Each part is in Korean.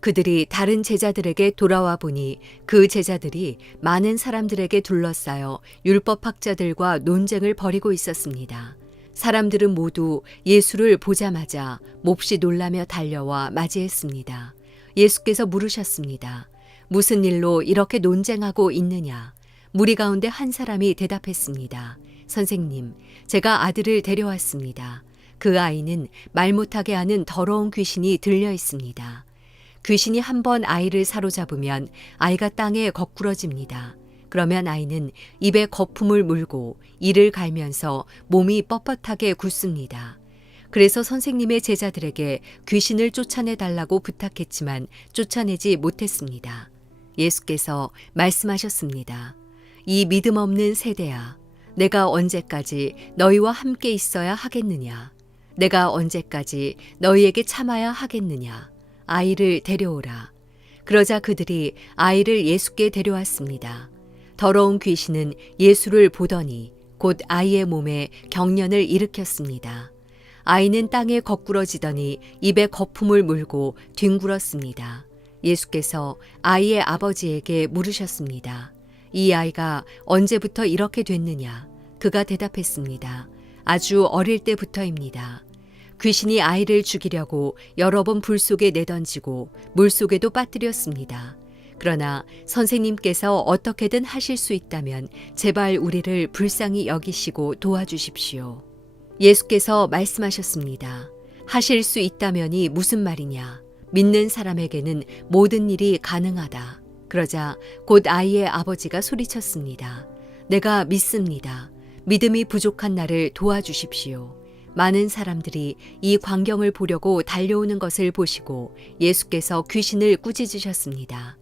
그들이 다른 제자들에게 돌아와 보니 그 제자들이 많은 사람들에게 둘러싸여 율법학자들과 논쟁을 벌이고 있었습니다. 사람들은 모두 예수를 보자마자 몹시 놀라며 달려와 맞이했습니다. 예수께서 물으셨습니다. 무슨 일로 이렇게 논쟁하고 있느냐? 무리 가운데 한 사람이 대답했습니다. 선생님, 제가 아들을 데려왔습니다. 그 아이는 말 못하게 하는 더러운 귀신이 들려 있습니다. 귀신이 한 번 아이를 사로잡으면 아이가 땅에 거꾸러집니다. 그러면 아이는 입에 거품을 물고 이를 갈면서 몸이 뻣뻣하게 굳습니다. 그래서 선생님의 제자들에게 귀신을 쫓아내 달라고 부탁했지만 쫓아내지 못했습니다. 예수께서 말씀하셨습니다. 이 믿음 없는 세대야, 내가 언제까지 너희와 함께 있어야 하겠느냐? 내가 언제까지 너희에게 참아야 하겠느냐? 아이를 데려오라. 그러자 그들이 아이를 예수께 데려왔습니다. 더러운 귀신은 예수를 보더니 곧 아이의 몸에 경련을 일으켰습니다. 아이는 땅에 거꾸러지더니 입에 거품을 물고 뒹굴었습니다. 예수께서 아이의 아버지에게 물으셨습니다. 이 아이가 언제부터 이렇게 됐느냐? 그가 대답했습니다. 아주 어릴 때부터입니다. 귀신이 아이를 죽이려고 여러 번 불 속에 내던지고 물 속에도 빠뜨렸습니다. 그러나 선생님께서 어떻게든 하실 수 있다면 제발 우리를 불쌍히 여기시고 도와주십시오. 예수께서 말씀하셨습니다. 하실 수 있다면이 무슨 말이냐? 믿는 사람에게는 모든 일이 가능하다. 그러자 곧 아이의 아버지가 소리쳤습니다. 내가 믿습니다. 믿음이 부족한 나를 도와주십시오. 많은 사람들이 이 광경을 보려고 달려오는 것을 보시고 예수께서 귀신을 꾸짖으셨습니다.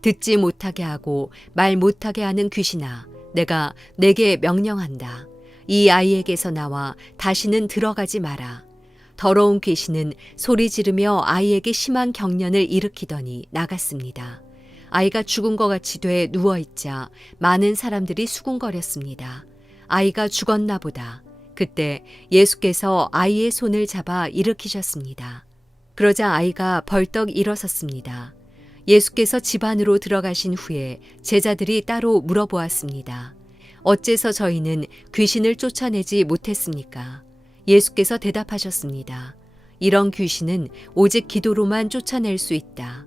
듣지 못하게 하고 말 못하게 하는 귀신아, 내가 내게 명령한다. 이 아이에게서 나와 다시는 들어가지 마라. 더러운 귀신은 소리 지르며 아이에게 심한 경련을 일으키더니 나갔습니다. 아이가 죽은 것 같이 돼 누워있자 많은 사람들이 수군거렸습니다. 아이가 죽었나 보다. 그때 예수께서 아이의 손을 잡아 일으키셨습니다. 그러자 아이가 벌떡 일어섰습니다. 예수께서 집 안으로 들어가신 후에 제자들이 따로 물어보았습니다. 어째서 저희는 귀신을 쫓아내지 못했습니까? 예수께서 대답하셨습니다. 이런 귀신은 오직 기도로만 쫓아낼 수 있다.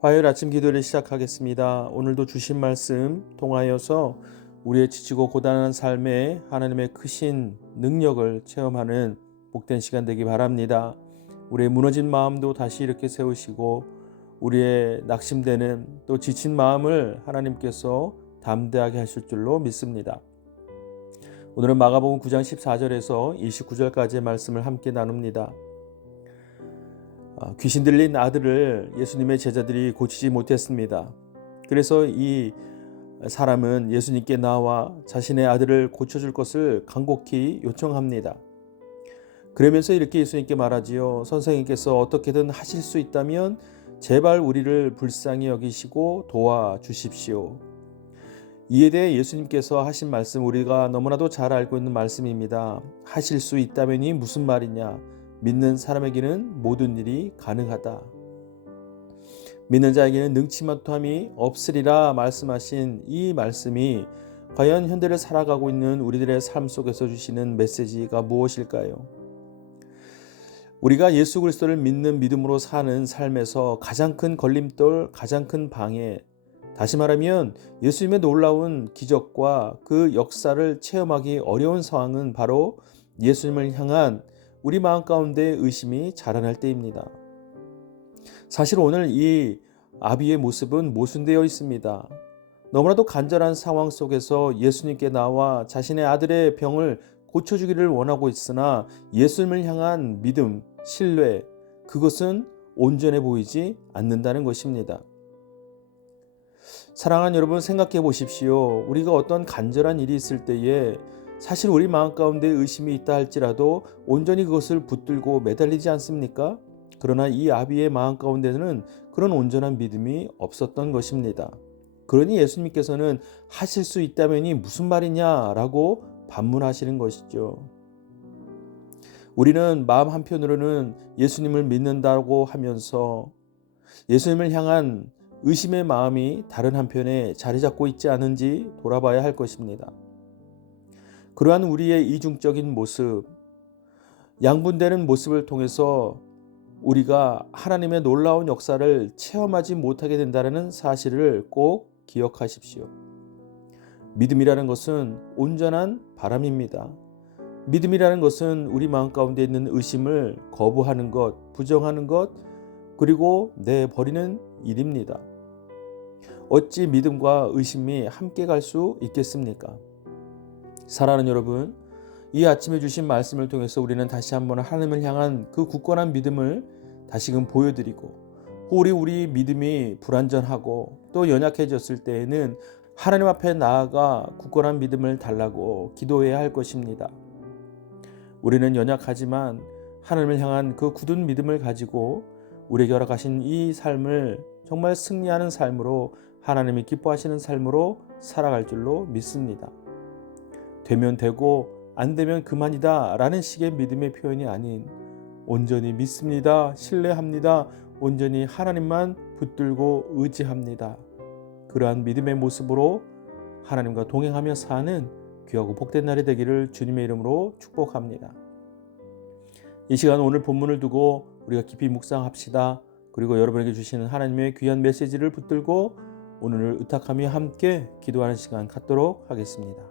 화요일 아침 기도를 시작하겠습니다. 오늘도 주신 말씀 통하여서 우리의 지치고 고단한 삶에 하나님의 크신 능력을 체험하는 복된 시간 되기 바랍니다. 우리의 무너진 마음도 다시 이렇게 세우시고 우리의 낙심되는 또 지친 마음을 하나님께서 담대하게 하실 줄로 믿습니다. 오늘은 마가복음 9장 14절에서 29절까지의 말씀을 함께 나눕니다. 귀신 들린 아들을 예수님의 제자들이 고치지 못했습니다. 그래서 이 사람은 예수님께 나와 자신의 아들을 고쳐줄 것을 간곡히 요청합니다. 그러면서 이렇게 예수님께 말하지요. 선생님께서 어떻게든 하실 수 있다면 제발 우리를 불쌍히 여기시고 도와주십시오. 이에 대해 예수님께서 하신 말씀 우리가 너무나도 잘 알고 있는 말씀입니다. 하실 수 있다면이 무슨 말이냐? 믿는 사람에게는 모든 일이 가능하다. 믿는 자에게는 능치못함이 없으리라 말씀하신 이 말씀이 과연 현대를 살아가고 있는 우리들의 삶 속에서 주시는 메시지가 무엇일까요? 우리가 예수 그리스도를 믿는 믿음으로 사는 삶에서 가장 큰 걸림돌, 가장 큰 방해, 다시 말하면 예수님의 놀라운 기적과 그 역사를 체험하기 어려운 상황은 바로 예수님을 향한 우리 마음 가운데 의심이 자라날 때입니다. 사실 오늘 이 아비의 모습은 모순되어 있습니다. 너무나도 간절한 상황 속에서 예수님께 나와 자신의 아들의 병을 고쳐주기를 원하고 있으나 예수님을 향한 믿음, 신뢰, 그것은 온전해 보이지 않는다는 것입니다. 사랑하는 여러분, 생각해 보십시오. 우리가 어떤 간절한 일이 있을 때에 사실 우리 마음 가운데 의심이 있다 할지라도 온전히 그것을 붙들고 매달리지 않습니까? 그러나 이 아비의 마음 가운데는 그런 온전한 믿음이 없었던 것입니다. 그러니 예수님께서는 하실 수 있다면이 무슨 말이냐라고 반문하시는 것이죠. 우리는 마음 한편으로는 예수님을 믿는다고 하면서 예수님을 향한 의심의 마음이 다른 한편에 자리 잡고 있지 않은지 돌아봐야 할 것입니다. 그러한 우리의 이중적인 모습, 양분되는 모습을 통해서 우리가 하나님의 놀라운 역사를 체험하지 못하게 된다는 사실을 꼭 기억하십시오. 믿음이라는 것은 온전한 바람입니다. 믿음이라는 것은 우리 마음 가운데 있는 의심을 거부하는 것, 부정하는 것, 그리고 내버리는 일입니다. 어찌 믿음과 의심이 함께 갈 수 있겠습니까? 사랑하는 여러분, 이 아침에 주신 말씀을 통해서 우리는 다시 한번 하나님을 향한 그 굳건한 믿음을 다시금 보여드리고, 우리 믿음이 불완전하고 또 연약해졌을 때에는 하나님 앞에 나아가 굳건한 믿음을 달라고 기도해야 할 것입니다. 우리는 연약하지만 하나님을 향한 그 굳은 믿음을 가지고 우리에게 허락하신 이 삶을 정말 승리하는 삶으로, 하나님이 기뻐하시는 삶으로 살아갈 줄로 믿습니다. 되면 되고 안 되면 그만이다 라는 식의 믿음의 표현이 아닌, 온전히 믿습니다, 신뢰합니다, 온전히 하나님만 붙들고 의지합니다. 그러한 믿음의 모습으로 하나님과 동행하며 사는 귀하고 복된 날이 되기를 주님의 이름으로 축복합니다. 이 시간 오늘 본문을 두고 우리가 깊이 묵상합시다. 그리고 여러분에게 주시는 하나님의 귀한 메시지를 붙들고 오늘을 의탁하며 함께 기도하는 시간 갖도록 하겠습니다.